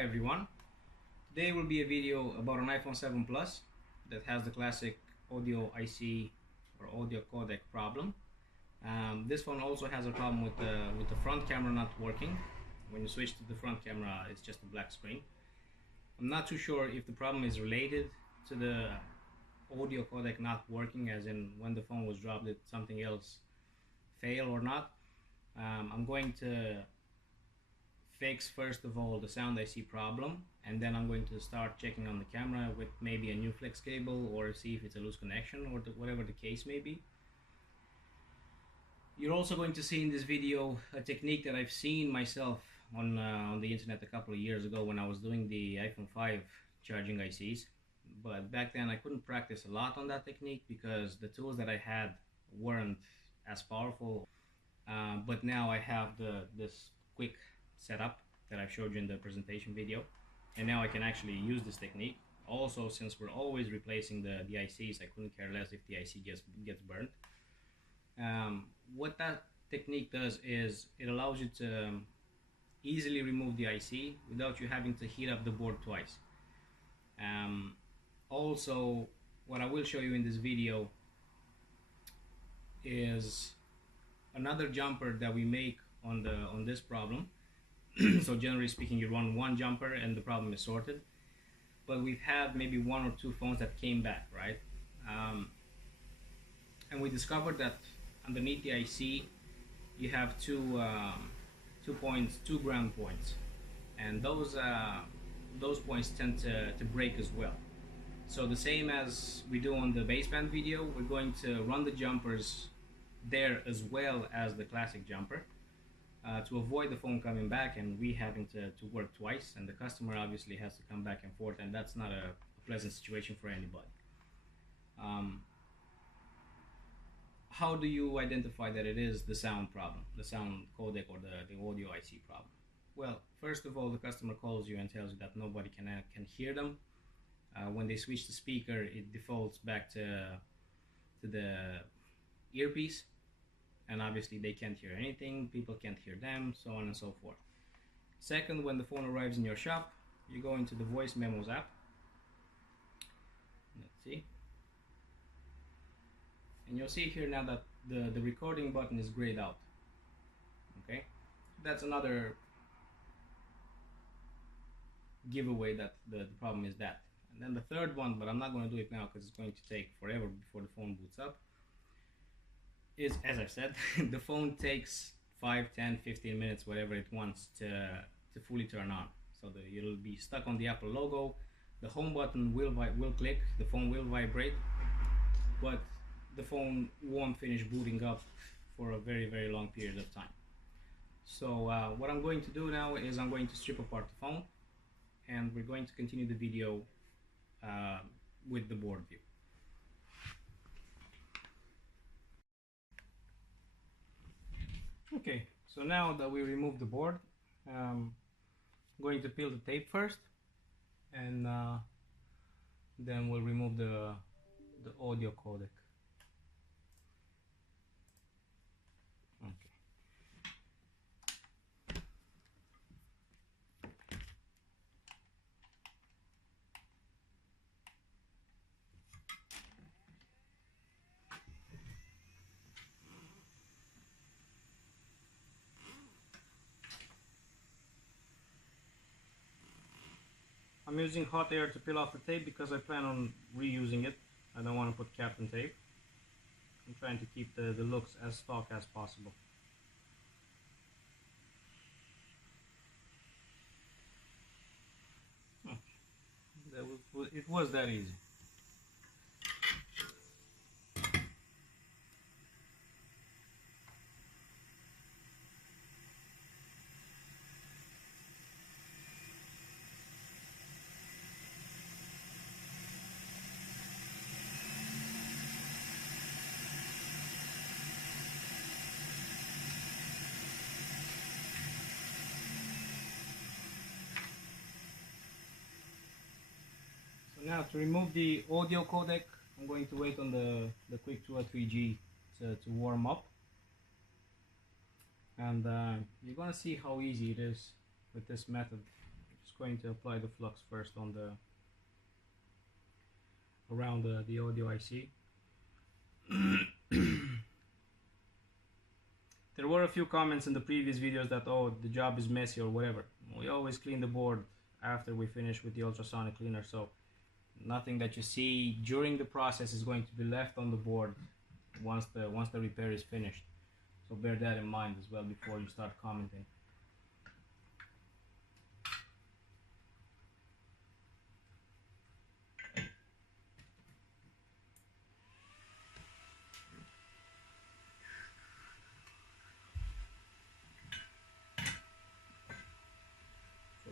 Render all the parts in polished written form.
Hi everyone. Today will be a video about an iPhone 7 Plus that has the classic audio IC or audio codec problem. This phone also has a problem with the front camera not working. When you switch to the front camera, it's just a black screen. I'm not too sure if the problem is related to the audio codec not working, as in when the phone was dropped did something else fail or not. I'm going to fix first of all the sound IC problem, and then I'm going to start checking on the camera with maybe a new flex cable or see if it's a loose connection or whatever the case may be. You're also going to see in this video a technique that I've seen myself on the internet a couple of years ago when I was doing the iPhone 5 charging ICs, but back then I couldn't practice a lot on that technique because the tools that I had weren't as powerful. But now I have this quick setup that I've showed you in the presentation video, and now I can actually use this technique. Also, since we're always replacing the ICs, I couldn't care less if the IC gets burnt. What that technique does is it allows you to easily remove the IC without you having to heat up the board twice. Also, what I will show you in this video is another jumper that we make on this problem. So generally speaking, you run one jumper and the problem is sorted, but we've had maybe one or two phones that came back, right? And we discovered that underneath the IC you have two ground points, and those points tend to break as well. So the same as we do on the baseband video, we're going to run the jumpers there as well as the classic jumper, to avoid the phone coming back and we having to work twice, and the customer obviously has to come back and forth, and that's not a pleasant situation for anybody. How do you identify that it is the sound problem, the sound codec or the audio IC problem? Well, first of all, the customer calls you and tells you that nobody can hear them. When they switch the speaker, it defaults back to the earpiece, and obviously they can't hear anything, people can't hear them, so on and so forth. Second, when the phone arrives in your shop, you go into the voice memos app. Let's see. And you'll see here now that the recording button is grayed out. Okay, that's another giveaway that the problem is that. And then the third one, but I'm not going to do it now because it's going to take forever before the phone boots up, is, as I've said, the phone takes 5, 10, 15 minutes, whatever it wants to fully turn on. So it'll be stuck on the Apple logo, the home button will click, the phone will vibrate, but the phone won't finish booting up for a very, very long period of time. So what I'm going to do now is I'm going to strip apart the phone, and we're going to continue the video with the board view. Okay, so now that we removed the board, I'm going to peel the tape first, and then we'll remove the audio codec. Okay. I'm using hot air to peel off the tape because I plan on reusing it. I don't want to put Captain tape. I'm trying to keep the looks as stock as possible. It was that easy. Now to remove the audio codec, I'm going to wait on the quick 203G to warm up, and you're gonna see how easy it is with this method. Just going to apply the flux first on the around the audio IC. There were a few comments in the previous videos that, oh, the job is messy or whatever. We always clean the board after we finish with the ultrasonic cleaner, so nothing that you see during the process is going to be left on the board once the repair is finished. So bear that in mind as well before you start commenting.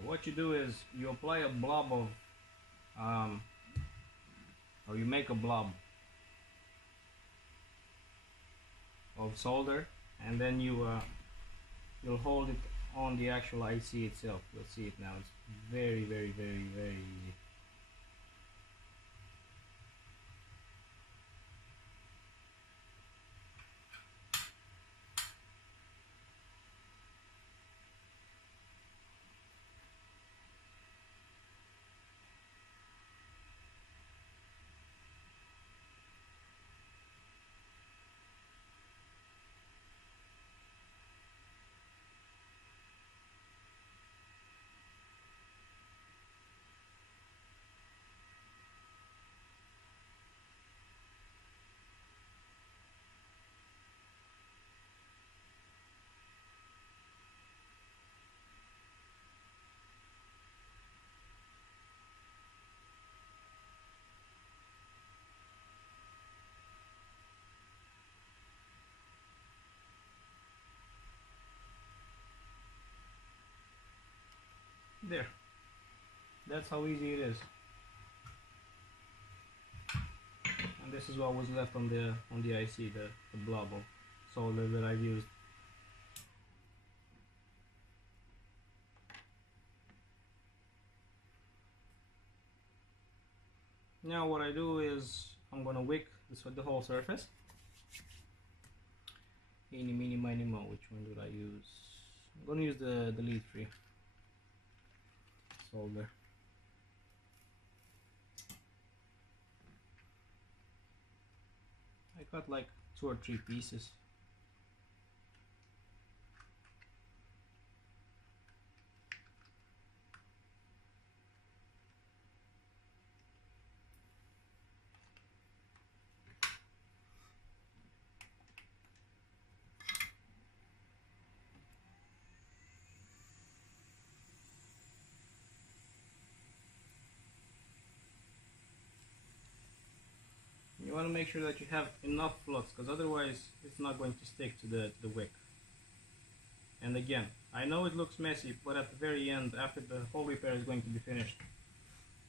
What you do is you apply a blob of or you make a blob of solder, and then you'll hold it on the actual IC itself. You'll see it now. It's very easy. There. That's how easy it is. And this is what was left on the IC, the blob of solder that I've used. Now what I do is I'm gonna wick the whole surface. Eeny, meeny, miny, mo. Which one did I use? I'm gonna use the lead free solder. I got like 2 or 3 pieces. You want to make sure that you have enough flux, because otherwise it's not going to stick to the wick. And again, I know it looks messy, but at the very end, after the whole repair is going to be finished,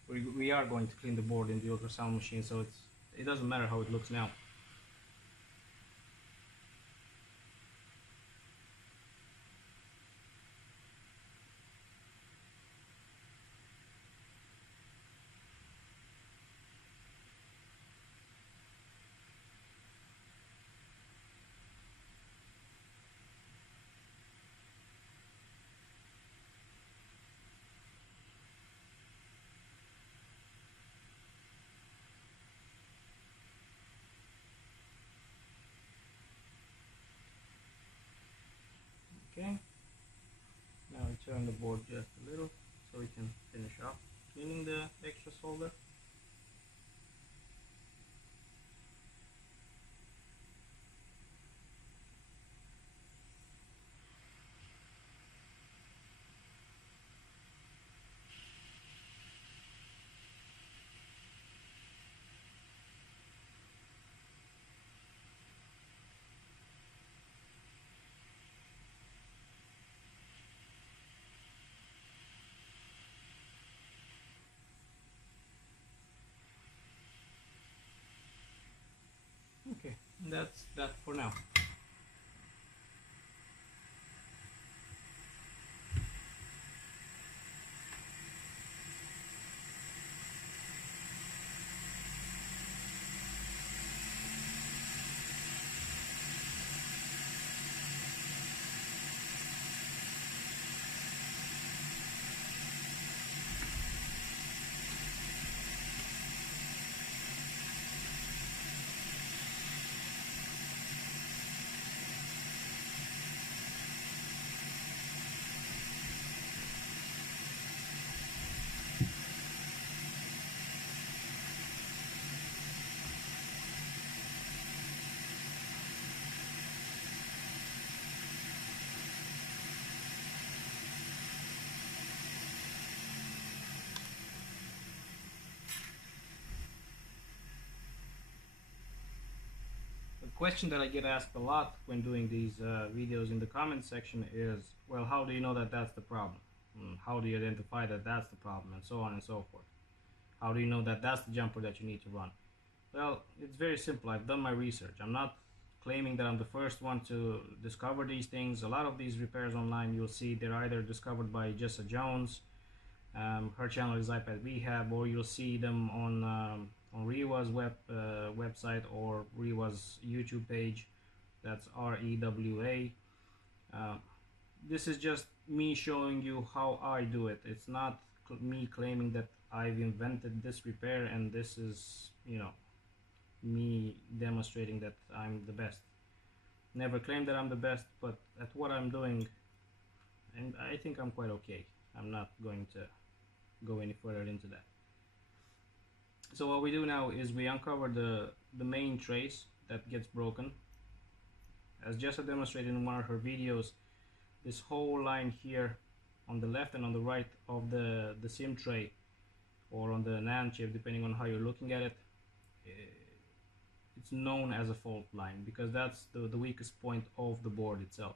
we are going to clean the board in the ultrasound machine, so it doesn't matter how it looks now. Okay, now I turn the board just a little so we can finish off cleaning the extra solder. Okay, that's that for now. question that I get asked a lot when doing these videos in the comment section is, well, how do you know that that's the problem? How do you identify that that's the problem, and so on and so forth? How do you know that that's the jumper that you need to run? Well, it's very simple. I've done my research. I'm not claiming that I'm the first one to discover these things. A lot of these repairs online, you'll see they're either discovered by Jessa Jones, her channel is iPad Rehab, or you'll see them on Rewa's website or Rewa's YouTube page. That's REWA. This is just me showing you how I do it. It's not me claiming that I've invented this repair, and this is, me demonstrating that I'm the best. Never claim that I'm the best, but at what I'm doing, and I think I'm quite okay. I'm not going to go any further into that. So what we do now is we uncover the main trace that gets broken. As Jessa demonstrated in one of her videos, this whole line here on the left and on the right of the SIM tray, or on the NAND chip, depending on how you're looking at it, it's known as a fault line because that's the weakest point of the board itself.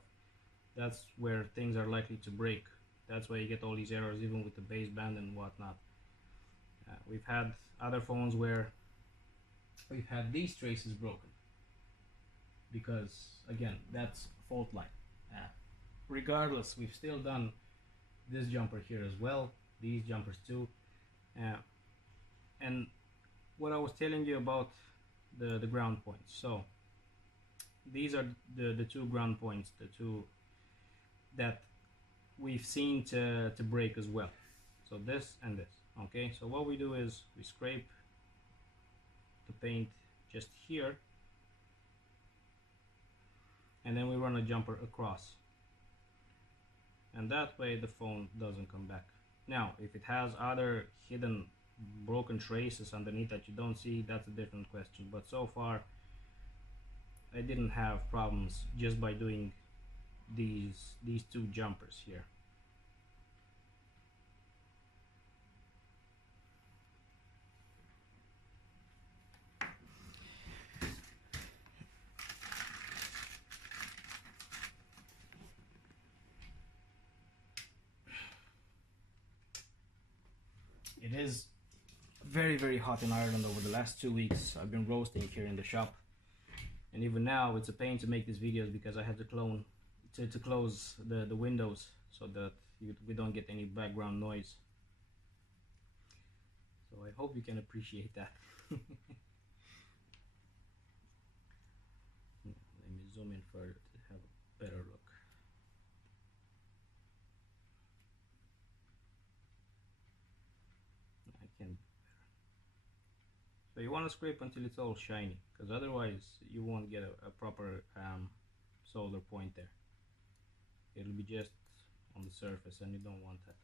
That's where things are likely to break. That's why you get all these errors, even with the baseband and whatnot. We've had other phones where we've had these traces broken because, again, that's a fault line. Regardless, we've still done this jumper here as well, these jumpers too. And what I was telling you about the ground points. So these are the two ground points, the two that we've seen to break as well. So this and this. Okay, so what we do is we scrape the paint just here, and then we run a jumper across, and that way the phone doesn't come back. Now, if it has other hidden broken traces underneath that you don't see, that's a different question, but so far I didn't have problems just by doing these two jumpers here. It is very, very hot in Ireland over the last 2 weeks. I've been roasting here in the shop, and even now it's a pain to make these videos because I had to close the windows so that we don't get any background noise. So I hope you can appreciate that. Let me zoom in further to have a better look. I can. So you want to scrape until it's all shiny, because otherwise you won't get a proper solder point there. It'll be just on the surface, and you don't want that.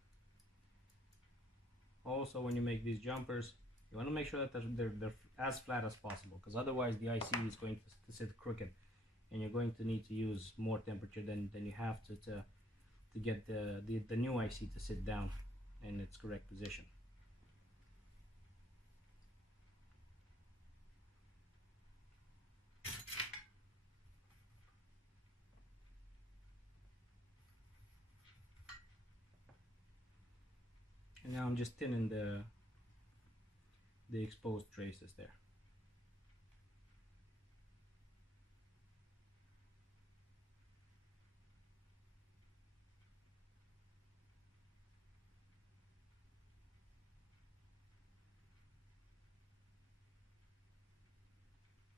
Also, when you make these jumpers, you want to make sure that they're as flat as possible, because otherwise the IC is going to sit crooked, and you're going to need to use more temperature than you have to get the new IC to sit down in its correct position. And now I'm just thinning the exposed traces there.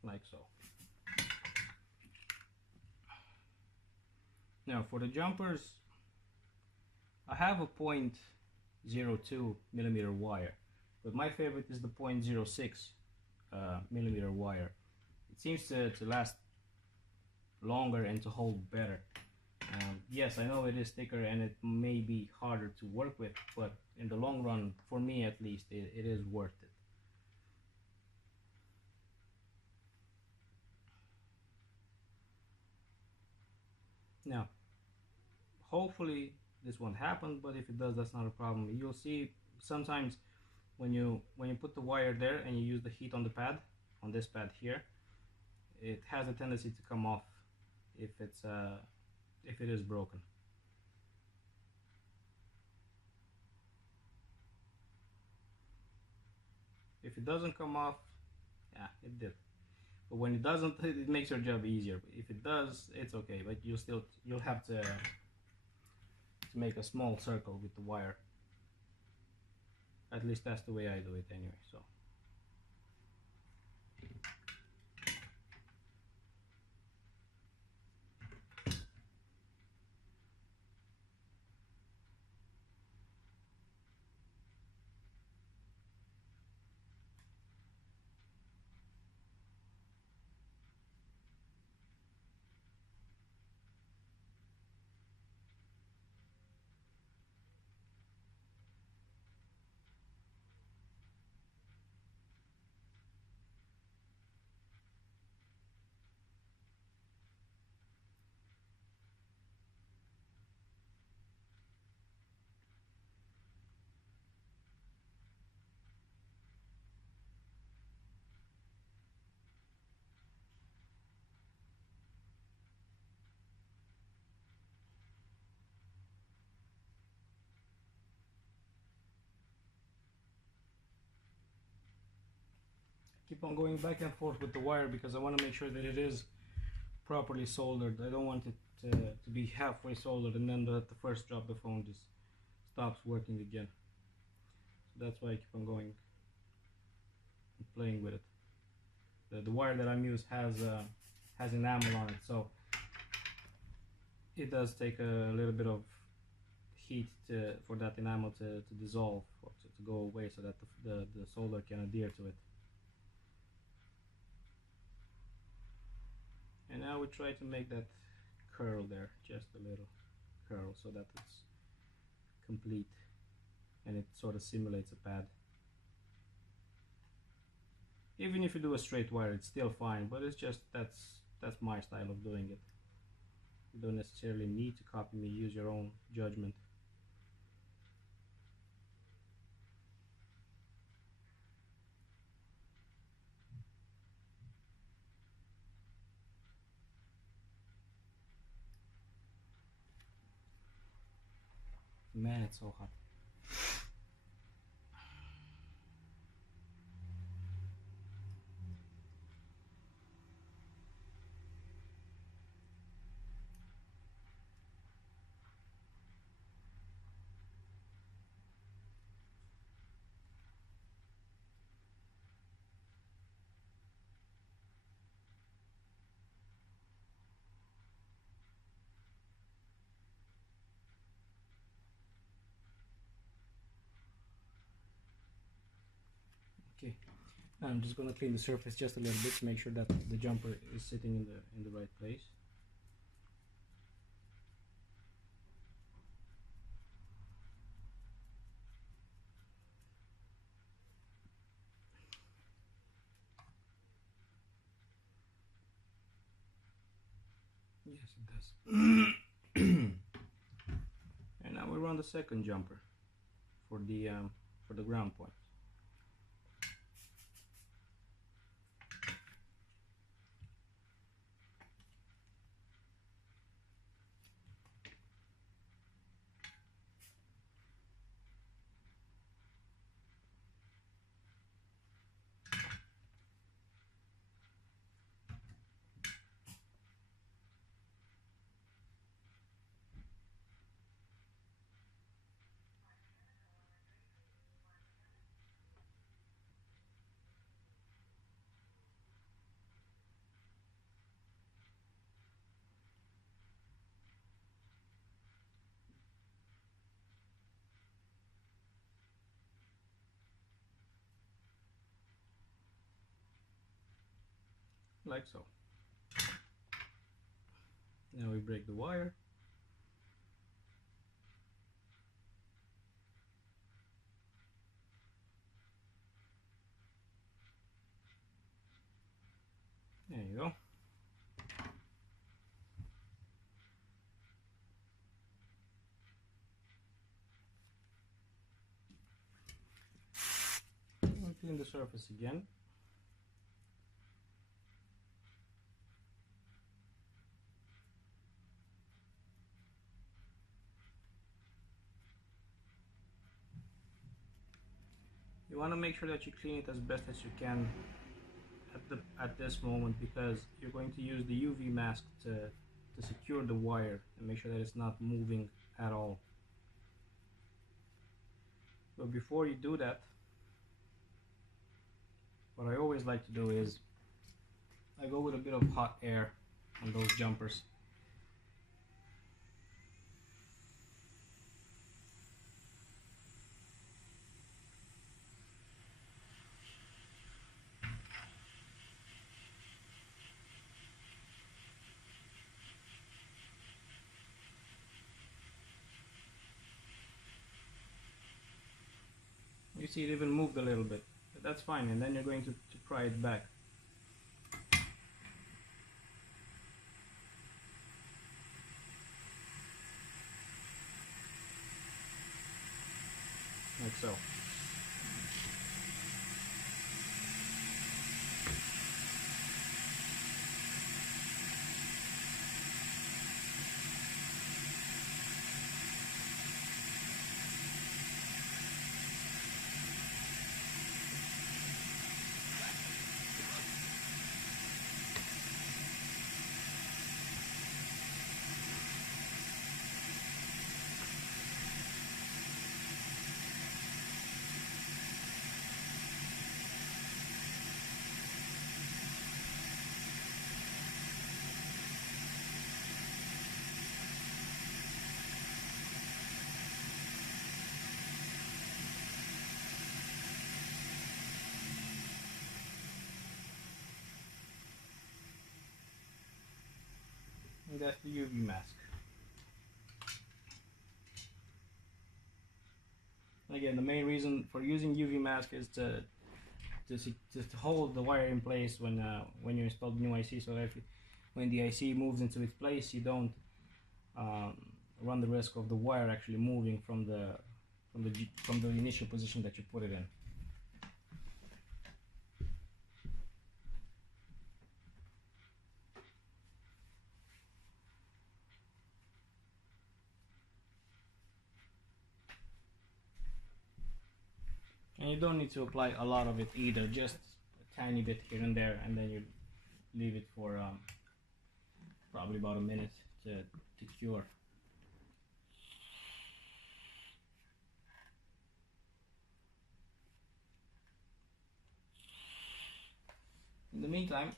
Like so. Now for the jumpers, I have a 0.02 millimeter wire, but my favorite is the 0.06 millimeter wire. It seems to last longer and to hold better. Yes, I know it is thicker and it may be harder to work with, but in the long run, for me at least, it is worth it. Now, hopefully this won't happen, but if it does, that's not a problem. You'll see sometimes when you put the wire there and you use the heat on the pad, on this pad here, it has a tendency to come off if it is broken. If it doesn't come off, yeah, it did. But when it doesn't, it makes your job easier. But if it does, it's okay. But you'll have to make a small circle with the wire. At least that's the way I do it anyway. So. Keep on going back and forth with the wire because I want to make sure that it is properly soldered. I don't want it to be halfway soldered and then at the first drop the phone just stops working again. So that's why I keep on going and playing with it. The wire that I'm using has enamel on it, so it does take a little bit of heat for that enamel to dissolve or to go away so that the solder can adhere to it. And now we try to make that curl there, just a little curl, so that it's complete and it sort of simulates a pad. Even if you do a straight wire, it's still fine, but it's just that's my style of doing it. You don't necessarily need to copy me, use your own judgment. Man, it's so hot. Okay, now I'm just going to clean the surface just a little bit to make sure that the jumper is sitting in the right place. Yes, it does. And now we run the second jumper for the ground point. Like so. Now we break the wire. There you go. I'll clean the surface again. want to make sure that you clean it as best as you can at this moment, because you're going to use the UV mask to secure the wire and make sure that it's not moving at all. But before you do that, what I always like to do is I go with a bit of hot air on those jumpers. You see it even moved a little bit, but that's fine, and then you're going to pry it back. Like so. And that's the UV mask. Again, the main reason for using UV mask is to hold the wire in place when you install the new IC, so that when the IC moves into its place, you don't run the risk of the wire actually moving from the initial position that you put it in. And you don't need to apply a lot of it either, just a tiny bit here and there, and then you leave it for probably about a minute to cure. In the meantime,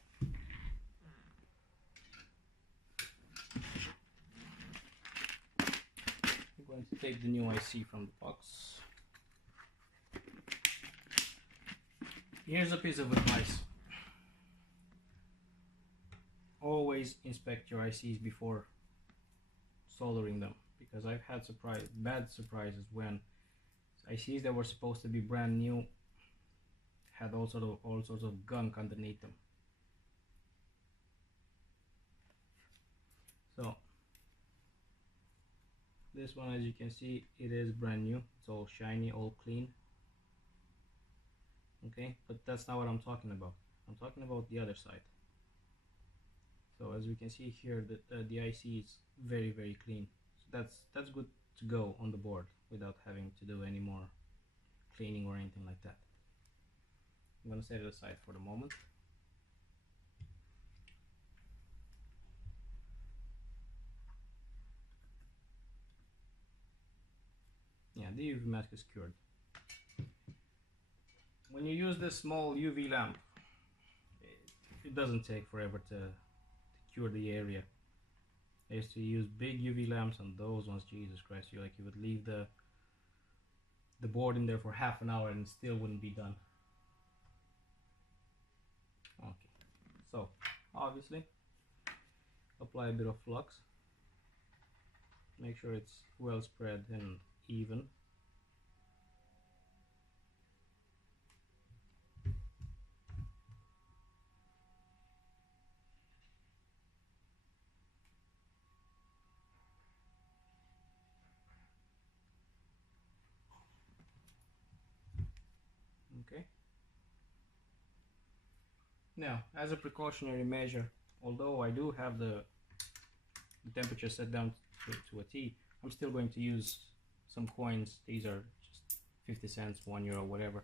I'm going to take the new IC from the box. Here's a piece of advice. Always inspect your ICs before soldering them, because I've had bad surprises when ICs that were supposed to be brand new had all sorts of gunk underneath them. So this one, as you can see, it is brand new. It's all shiny, all clean. Okay, but that's not what I'm talking about. I'm talking about the other side. So as we can see here, the IC is very, very clean. So that's good to go on the board without having to do any more cleaning or anything like that. I'm going to set it aside for the moment. Yeah, the UV mask is cured. When you use this small UV lamp, it doesn't take forever to cure the area. I used to use big UV lamps, and those ones, Jesus Christ, you would leave the board in there for half an hour and it still wouldn't be done. Okay, so obviously apply a bit of flux. Make sure it's well spread and even. Okay. Now, as a precautionary measure, although I do have the temperature set down to a T, I'm still going to use some coins. These are just 50 cents, €1, whatever.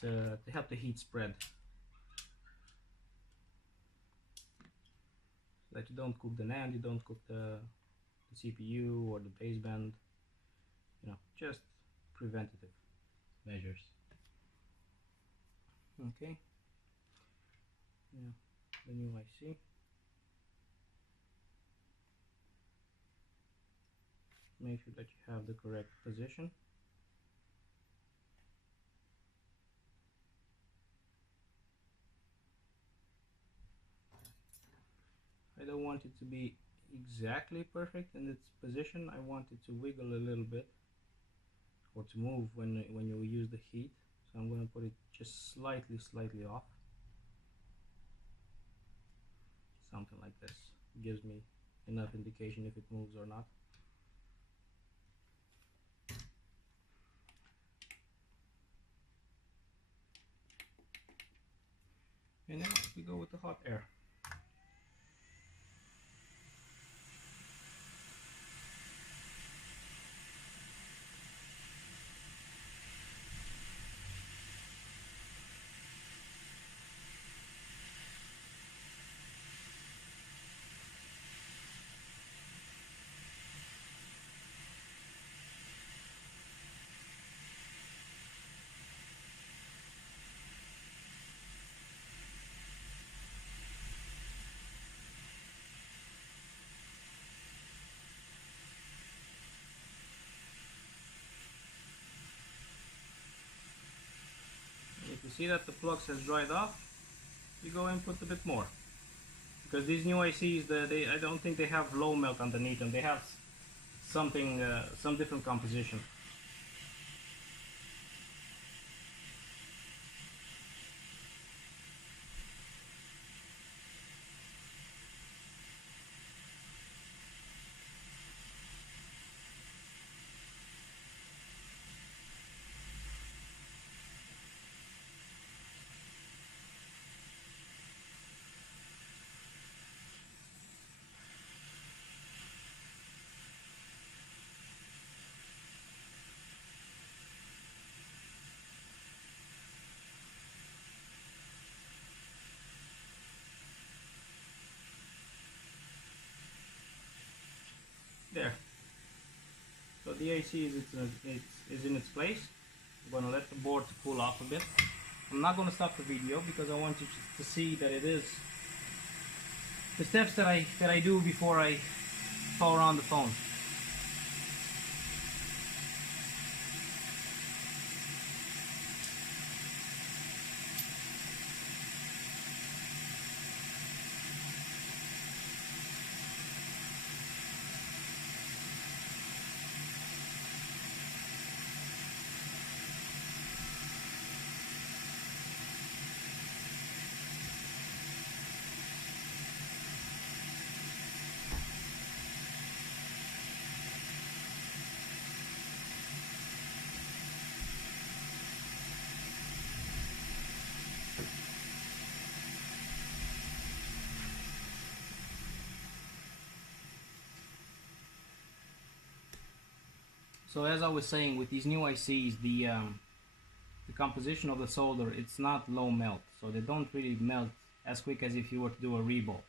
to help the heat spread, so that you don't cook the NAND, you don't cook the CPU or the baseband, you know, just preventative measures. Okay, yeah, the new IC. Make sure that you have the correct position. I don't want it to be exactly perfect in its position. I want it to wiggle a little bit or to move when you use the heat. So I'm going to put it just slightly off. Something like this. It gives me enough indication if it moves or not. And now we go with the hot air. If you see that the flux has dried off, you go and put a bit more. Because these new ICs, I don't think they have low melt underneath them. They have something, some different composition. There. So the AC is in its place. I'm going to let the board cool off a bit. I'm not going to stop the video because I want you to see that it is the steps that I do before I power on the phone. So as I was saying, with these new ICs, the composition of the solder, it's not low melt, so they don't really melt as quick as if you were to do a reball.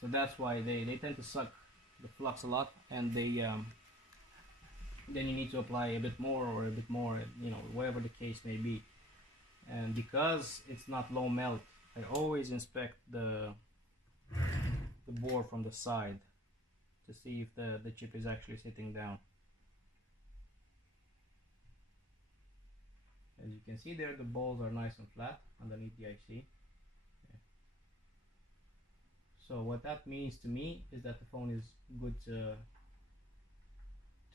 So that's why they tend to suck the flux a lot, and then you need to apply a bit more or a bit more, you know, whatever the case may be. And because it's not low melt, I always inspect the board from the side to see if the chip is actually sitting down. As you can see there, the balls are nice and flat underneath the IC. Okay. So what that means to me is that the phone is good to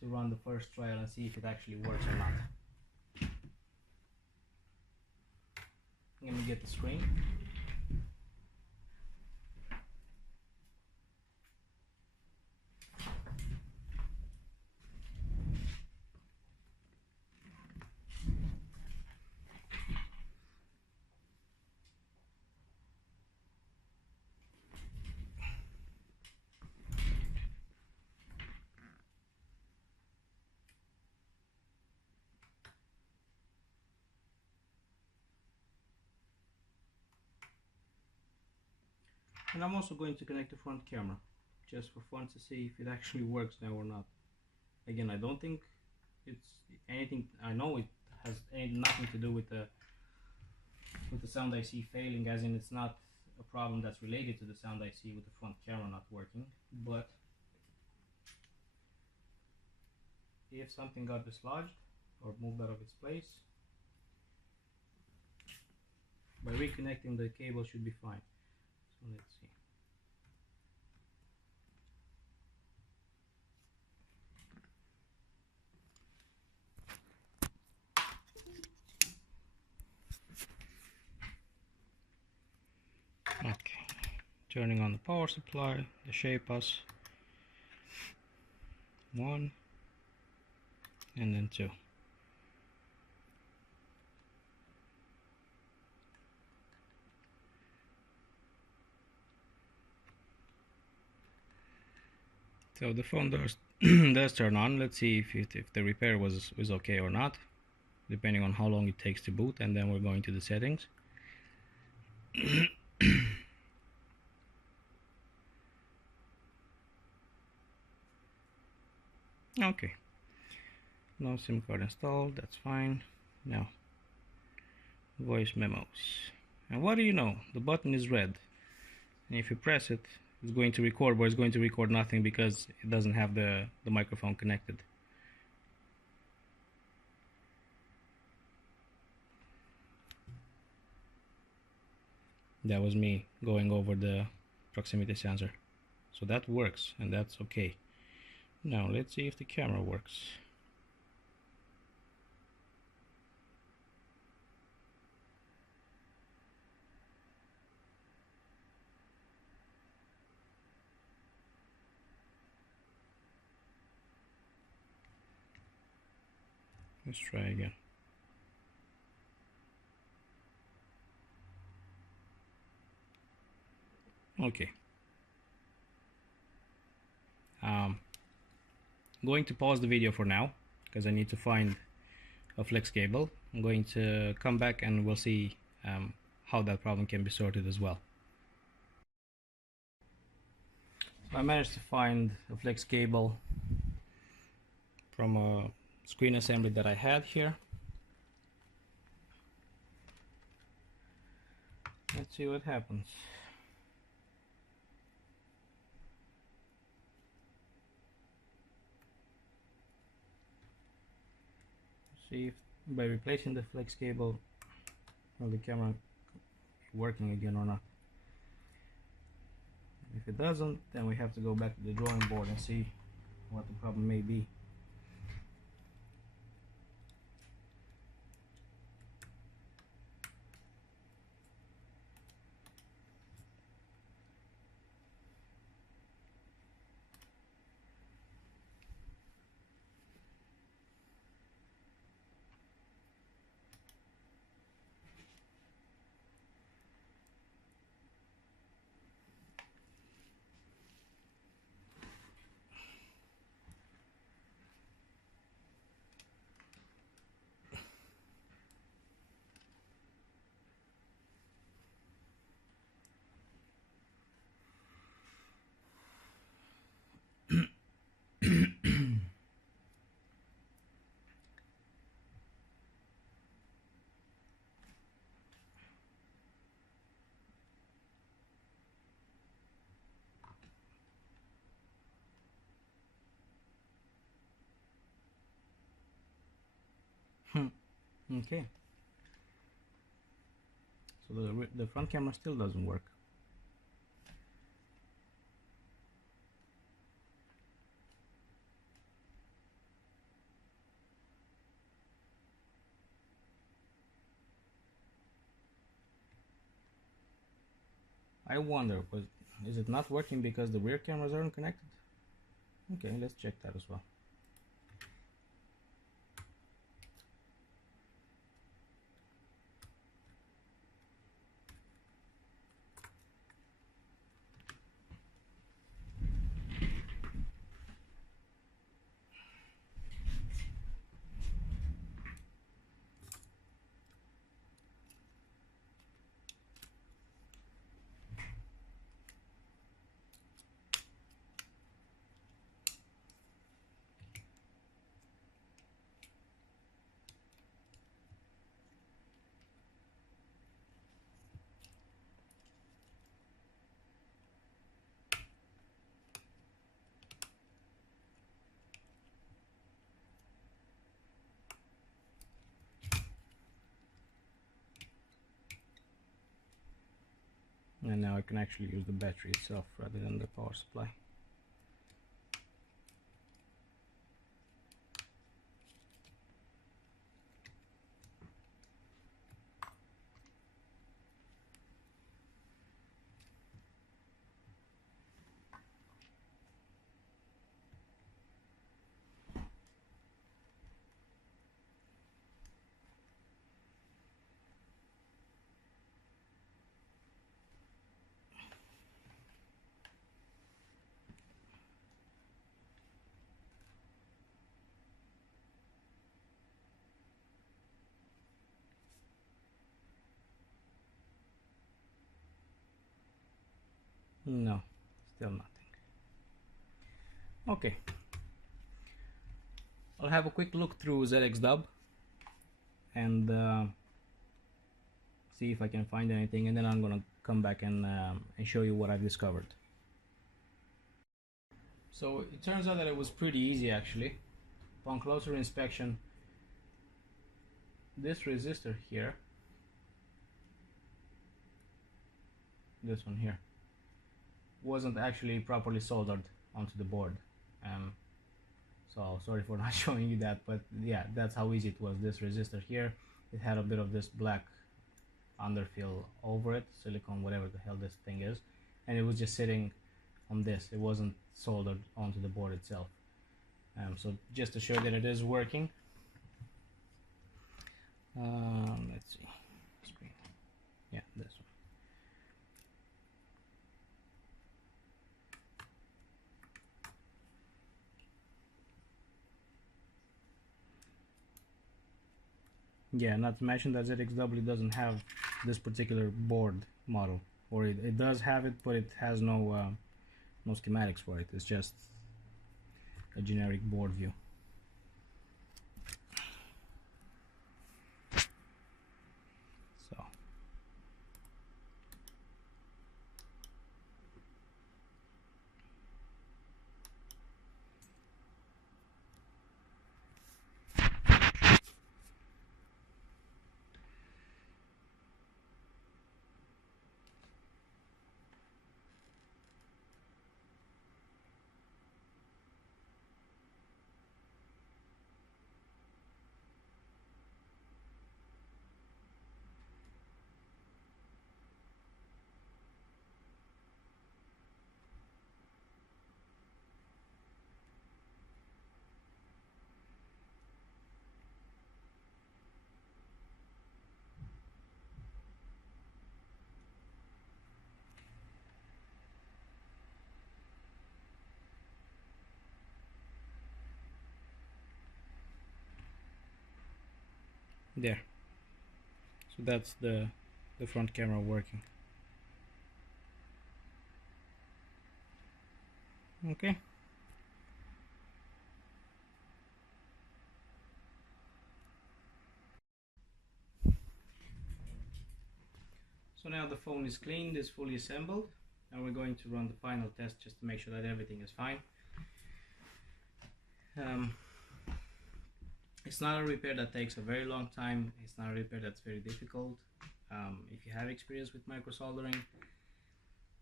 run the first trial and see if it actually works or not. Let me get the screen. And I'm also going to connect the front camera just for fun to see if it actually works now or not. Again, I don't think it's anything. I know it has nothing to do with the sound IC failing, as in it's not a problem that's related to the sound IC with the front camera not working. But if something got dislodged or moved out of its place, by reconnecting the cable should be fine. So let's see. Okay, turning on the power supply, the shape bus, 1 and then 2. So the phone does does turn on. Let's see if the repair was okay or not, depending on how long it takes to boot, and then we're going to the settings. Okay, no SIM card installed, that's fine. Now, voice memos. And what do you know? The button is red, and if you press it, it's going to record, but it's going to record nothing because it doesn't have the microphone connected. That was me going over the proximity sensor. So that works, and that's okay. Now let's see if the camera works. Let's try again. Okay. Going to pause the video for now because I need to find a flex cable. I'm going to come back and we'll see how that problem can be sorted as well. So I managed to find a flex cable from a screen assembly that I had here. Let's see what happens. See if by replacing the flex cable, will the camera be working again or not. If it doesn't, then we have to go back to the drawing board and see what the problem may be. Okay. So the front camera still doesn't work. I wonder, is it not working because the rear cameras aren't connected? Okay, let's check that as well. and now I can actually use the battery itself rather than the power supply. No, still nothing. Okay, I'll have a quick look through ZXDub and see if I can find anything, and then I'm gonna come back and show you what I've discovered. So it turns out that it was pretty easy actually. Upon closer inspection, this resistor here, this one here, wasn't actually properly soldered onto the board. So sorry for not showing you that, but yeah, that's how easy it was. This resistor here, it had a bit of this black underfill over it, silicone, whatever the hell this thing is, and it was just sitting on this. It wasn't soldered onto the board itself. So just to show that it is working, let's see, screen, yeah, this one. Yeah, not to mention that ZXW doesn't have this particular board model, or it does have it, but it has no no schematics for it. It's just a generic board view. So there. So that's the front camera working. Okay. So now the phone is cleaned, is fully assembled. Now we're going to run the final test just to make sure that everything is fine. It's not a repair that takes a very long time. It's not a repair that's very difficult if you have experience with micro soldering.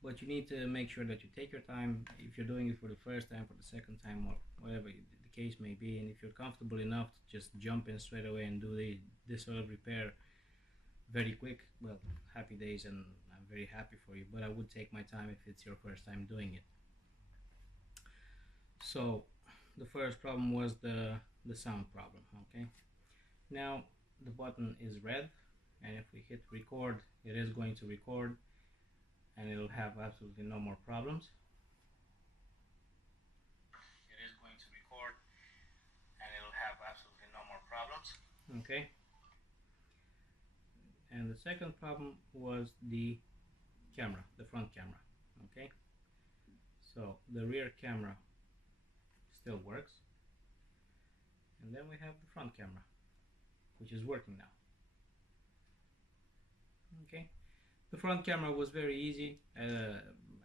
But you need to make sure that you take your time if you're doing it for the first time, for the second time, or whatever the case may be. And if you're comfortable enough to just jump in straight away and do this sort of repair very quick, well, happy days, and I'm very happy for you. But I would take my time if it's your first time doing it. So the first problem was the sound problem. Okay, now the button is red, and if we hit record, it is going to record, and it'll have absolutely no more problems. It is going to record, and it'll have absolutely no more problems. Okay. And the second problem was the camera, the front camera. Okay. So the rear camera still works, and then we have the front camera, which is working now. Okay. The front camera was very easy.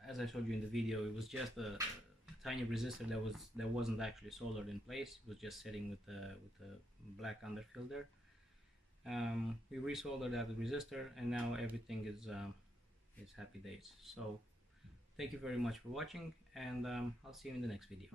As I showed you in the video, it was just a tiny resistor that wasn't actually soldered in place. It was just sitting with the black underfill there. We resoldered that resistor, and now everything is it's happy days. So thank you very much for watching, and I'll see you in the next video.